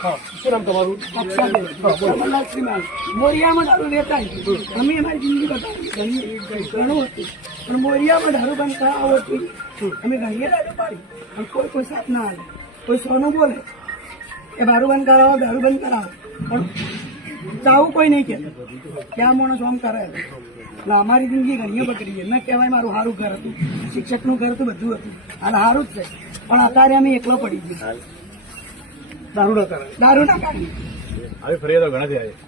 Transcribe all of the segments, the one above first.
શું નામ તમારું? મોરિયામાં દારૂ વેચાય. અમે અમારી જિંદગી બતાવી ઘણું હતું, પણ મોરિયામાં દારૂ બંધ કરાવો હતી. અમે ઘણીએ દારૂ પાડી, પણ કોઈ સાથ ના આવે. કોઈ સોનું બોલે કે દારૂ બંધ કરાવો, દારૂ બંધ કરાવો, પણ ચાવું કોઈ નહીં કે ક્યાં માણસ આમ કરે. એટલે અમારી જિંદગી ઘણીઓ બગડી છે. મેં કહેવાય મારું સારું ઘર હતું, શિક્ષકનું ઘર હતું, બધું હતું, હાલ સારું જ છે. પણ અત્યારે અમે એકલો પડી ગયો. દારૂ ના કરે. દારૂ ના કાઢી આવી ફરિયાદો ઘણાથી આવી.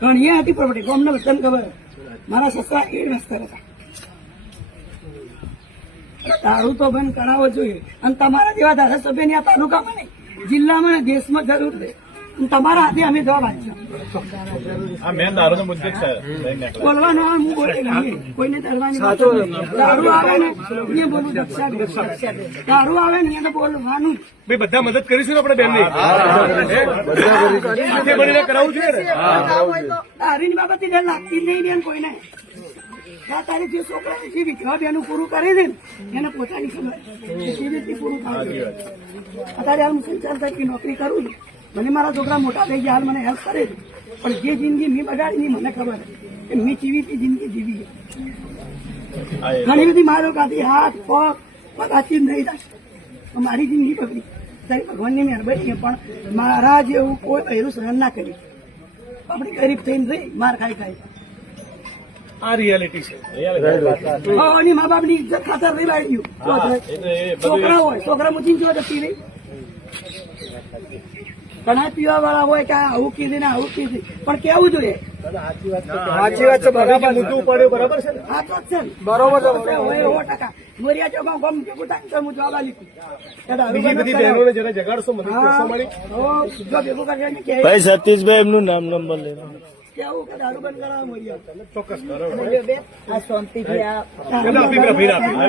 ઘણી હતી પ્રોપર્ટી. અમને બધાને ખબર. મારા સસરા 1 માસ્તર હતા. દારૂ તો બંધ કરાવવો જોઈએ. અને તમારા જેવા ધારાસભ્યની આ તાલુકામાં નહીં, જિલ્લામાં, દેશમાં જરૂર છે. તમારા હાથે અમે જવાબ આપીશું. આ મેન દારૂનો મુદ્દો જ છે. બોલવાનો હું બોલે નહીં, કોઈને ડરવાની દારૂ આવે ને એ બોલું દારૂ આવે ને એને બોલવાનું. ભાઈ બધા મદદ કરીશું ને આપણે બેનની. સાથે મળીને કરાવવું જોઈએ ને. દારૂની બાબતે ડર લાગતી જ નહીં બેન કોઈને. તારી જે છોકરાને જે વિધવા બેનું પૂરું કરે છે ને એને પોતાની ખબર કેવી રીતે પૂરું થાય. અત્યારે હાલ હું સંચાલકની નોકરી કરું છું. મને મારા છોકરા મોટા થઈ ગયા, હાલ મને હેલ્પ કરે છે. પણ જે જિંદગી મેં બગાડી મને ખબર કે મેં કેવી રીતે જિંદગી જીવી. ઘણી બધી મારો કાઢી હાથ પગ પગાથી નહીં થાય. મારી જિંદગી બગડી. ત્યારે ભગવાનની મહેરબાની, પણ મારા જેવું કોઈ પહેરું સહન ના કર્યું. આપણે ગરીબ થઈને રહી માર ખાઈ ખાઈ. આ રિયાલિટી છે. અને મા બાપ ની ઇજ્જત ખાતર રહી લાવી ગયું. છોકરા હોય, છોકરા મૂકીને જો જતી રહી. ઘણા પીવા વાળા હોય કે આવું કીધી ને આવું કીધી, પણ કેવું જોઈએ. સાચી વાત છે. બરાબર મુદ્દું પડ્યું. બરાબર છે. હા તો છે બરોબર છે. 100% મોરિયા ચોક ગમ ભેગું થાય તો હું જવાબ આપી. બીજી બધી બહેનોને જરા જગાડશો, મદદ કરશો મારી. જો ભેગું કરશે ભાઈ સતીશભાઈ એમનું નામ નંબર લેવા કેવું કે દારૂ બંધ કરાવવા મોરિયા ચોક્કસ કરો. આ શાંતિ થી આ